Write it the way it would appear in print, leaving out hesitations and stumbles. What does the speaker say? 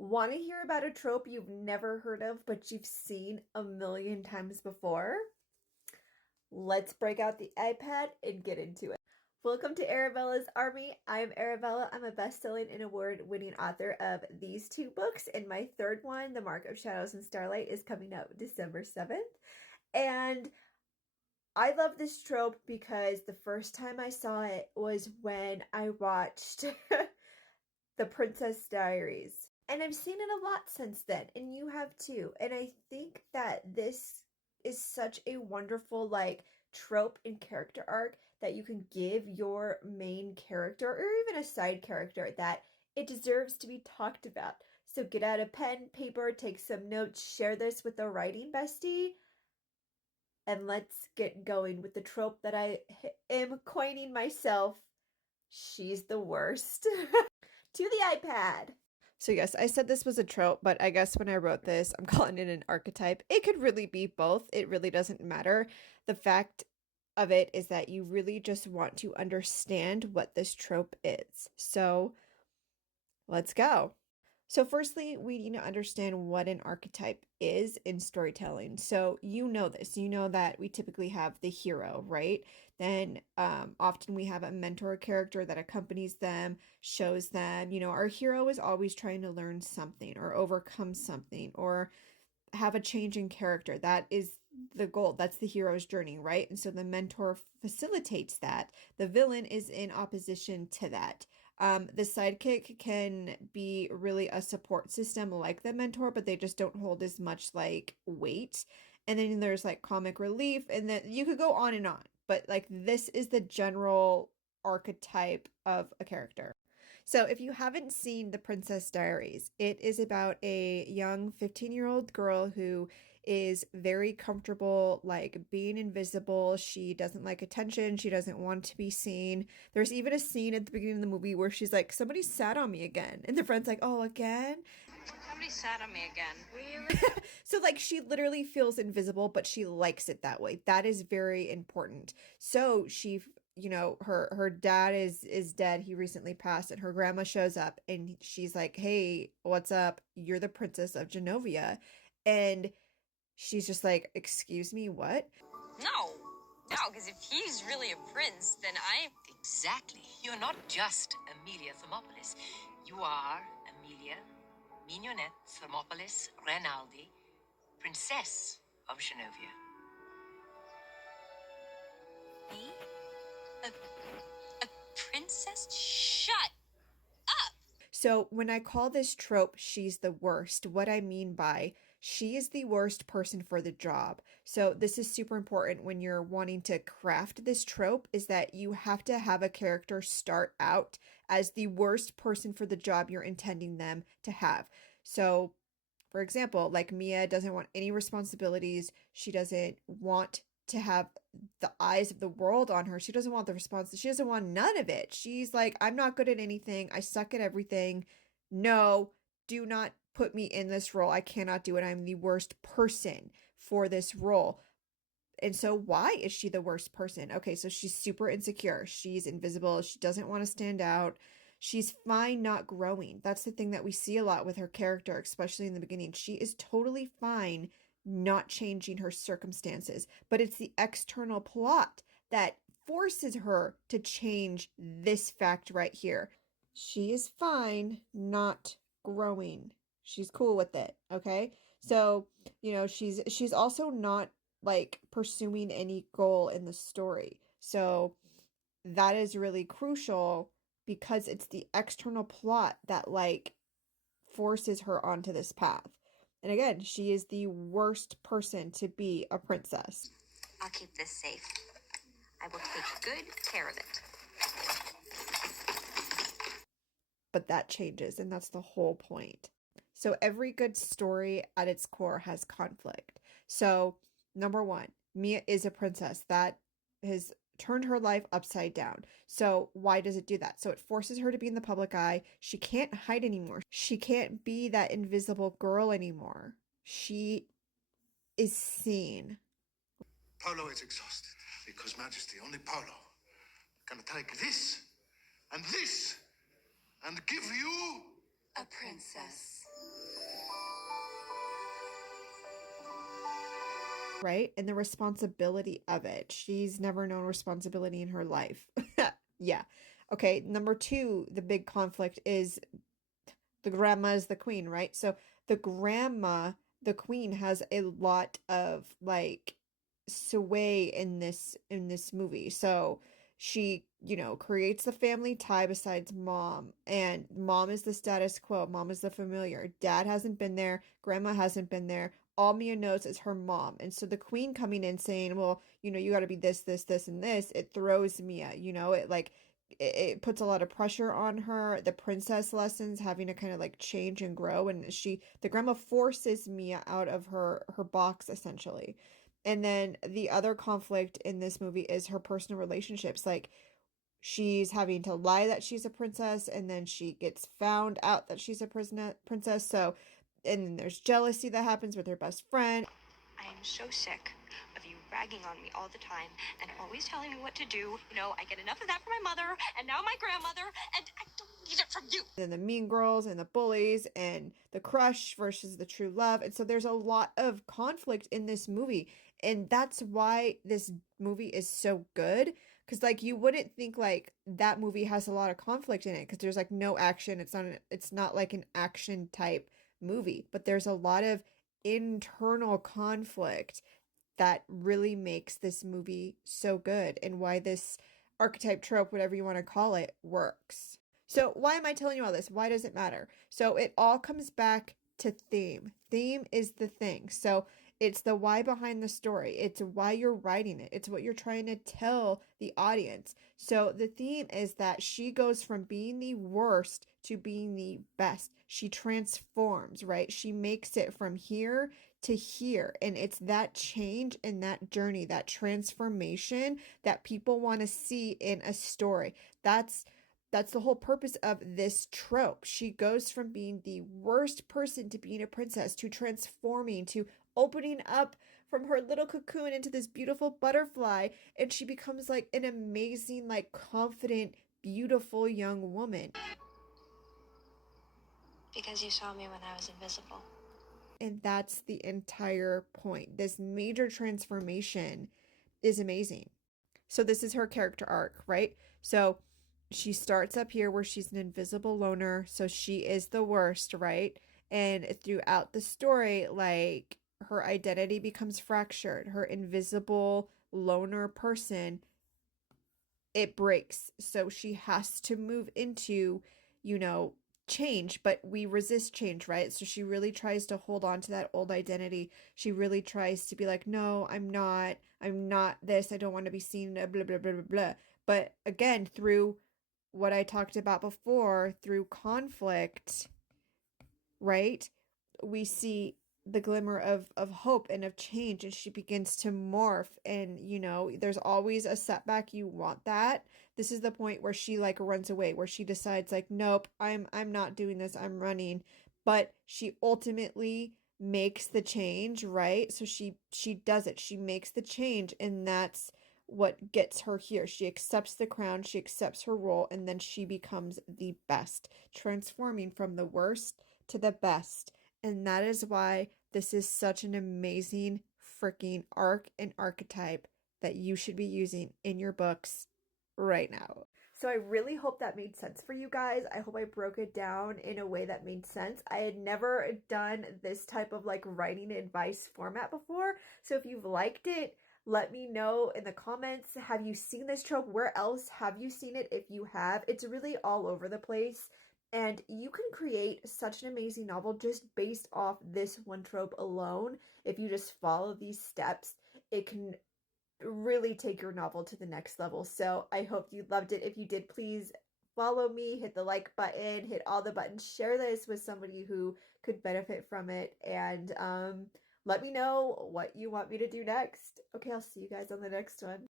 Want to hear about a trope you've never heard of, but you've seen a million times before? Let's break out the iPad and get into it. Welcome to Arabella's Army. I'm Arabella. I'm a best-selling and award-winning author of these two books, and my third one, The Mark of Shadows and Starlight, is coming out December 7th. And I love this trope because the first time I saw it was when I watched The Princess Diaries. And I've seen it a lot since then, and you have too. And I think that this is such a wonderful, trope and character arc that you can give your main character or even a side character that it deserves to be talked about. So get out a pen, paper, take some notes, share this with a writing bestie, and let's get going with the trope that I am coining myself. She's the worst. To the iPad. So yes, I said this was a trope, but I guess when I wrote this, I'm calling it an archetype. It could really be both. It really doesn't matter. The fact of it is that you really just want to understand what this trope is. So let's go. So firstly, we need to understand what an archetype is in storytelling. So you know this. You know that we typically have the hero, right? Then often we have a mentor character that accompanies them, shows them, our hero is always trying to learn something or overcome something or have a change in character. That is the goal. That's the hero's journey, right? And so the mentor facilitates that. The villain is in opposition to that. The sidekick can be really a support system like the mentor, but they just don't hold as much weight. And then there's comic relief, and then you could go on and on. But this is the general archetype of a character. So if you haven't seen The Princess Diaries, it is about a young 15-year-old girl who is very comfortable being invisible. She doesn't like attention. She doesn't want to be seen. There's even a scene at the beginning of the movie where she's like, somebody sat on me again. And the friend's like, oh, again? Somebody sat on me again. Really? So she literally feels invisible, but she likes it that way. That is very important. So she, her dad is dead. He recently passed, and her grandma shows up and she's like, hey, what's up? You're the Princess of Genovia. And she's just like, excuse me, what? No, because if he's really a prince, then Exactly. You're not just Amelia Thermopolis. You are Amelia Mignonette Thermopolis Rinaldi, Princess of Genovia. Me? A princess? Shut up! So when I call this trope, she's the worst, what I mean by she is the worst person for the job. So this is super important when you're wanting to craft this trope, is that you have to have a character start out as the worst person for the job you're intending them to have. So for example, Mia doesn't want any responsibilities. She doesn't want to have the eyes of the world on her. She doesn't want the response. She doesn't want none of it. She's like, I'm not good at anything. I suck at everything. No, do not put me in this role. I cannot do it. I'm the worst person for this role. And so why is she the worst person? Okay, so she's super insecure. She's invisible. She doesn't want to stand out. She's fine not growing. That's the thing that we see a lot with her character, especially in the beginning. She is totally fine not changing her circumstances, but it's the external plot that forces her to change this fact right here. She is fine not growing. She's cool with it, okay? So, she's also not pursuing any goal in the story. So that is really crucial because it's the external plot that forces her onto this path. And again, she is the worst person to be a princess. I'll keep this safe. I will take good care of it. But that changes, and that's the whole point. So every good story at its core has conflict. So number one, Mia is a princess. That has turned her life upside down. So why does it do that? So it forces her to be in the public eye. She can't hide anymore. She can't be that invisible girl anymore. She is seen. Polo is exhausted because Majesty, only Polo, can take this and give you a princess. right? And the responsibility of it. She's never known responsibility in her life. Yeah. Okay, number two, the big conflict is the grandma is the queen, right? So the grandma, the queen, has a lot of like sway in this movie. So she, you know, creates the family tie besides mom, and mom is the status quo, mom is the familiar. Dad hasn't been there, grandma hasn't been there. All Mia knows is her mom. And so the queen coming in saying, well, you know, you got to be this, this, this, and this, it throws Mia, you know, it like it puts a lot of pressure on her. The princess lessons having to kind of like change and grow, and the grandma forces Mia out of her box essentially. And then the other conflict in this movie is her personal relationships. Like she's having to lie that she's a princess, and then she gets found out that she's a princess. So, and then there's jealousy that happens with her best friend. I am so sick of you ragging on me all the time and always telling me what to do. You know, I get enough of that from my mother and now my grandmother, and I don't need it from you. And the mean girls and the bullies and the crush versus the true love. And so there's a lot of conflict in this movie. And that's why this movie is so good. Because like you wouldn't think like that movie has a lot of conflict in it because there's like no action. It's not like an action type movie, but there's a lot of internal conflict that really makes this movie so good, and why this archetype, trope, whatever you want to call it, works. So why am I telling you all this? Why does it matter? So it all comes back to theme. Theme is the thing. So it's the why behind the story. It's why you're writing it. It's what you're trying to tell the audience. So the theme is that she goes from being the worst to being the best. She transforms, right? She makes it from here to here. And it's that change and that journey, that transformation that people want to see in a story. That's the whole purpose of this trope. She goes from being the worst person to being a princess, to transforming, to opening up from her little cocoon into this beautiful butterfly, and she becomes like an amazing, like confident, beautiful young woman. Because you saw me when I was invisible. And that's the entire point. This major transformation is amazing. So this is her character arc, right? So she starts up here where she's an invisible loner, so she is the worst, right? And throughout the story, like her identity becomes fractured. Her invisible loner person, it breaks. So she has to move into, you know, change, but we resist change, right? So she really tries to hold on to that old identity. She really tries to be like, no, I'm not this. I don't want to be seen, blah, blah, blah, blah, blah. But again, through what I talked about before, through conflict, right? We see the glimmer of hope and of change, and she begins to morph, and you know there's always a setback. You want that. This is the point where she like runs away, where she decides like, nope, I'm not doing this, I'm running. But she ultimately makes the change, right? So she does it, she makes the change, and that's what gets her here. She accepts the crown, she accepts her role, and then she becomes the best, transforming from the worst to the best. And that is why this is such an amazing freaking arc and archetype that you should be using in your books right now. So I really hope that made sense for you guys. I hope I broke it down in a way that made sense. I had never done this type of like writing advice format before. So if you've liked it, let me know in the comments. Have you seen this trope? Where else have you seen it? If you have, it's really all over the place. And you can create such an amazing novel just based off this one trope alone. If you just follow these steps, it can really take your novel to the next level. So I hope you loved it. If you did, please follow me, hit the like button, hit all the buttons, share this with somebody who could benefit from it, and let me know what you want me to do next. Okay, I'll see you guys on the next one.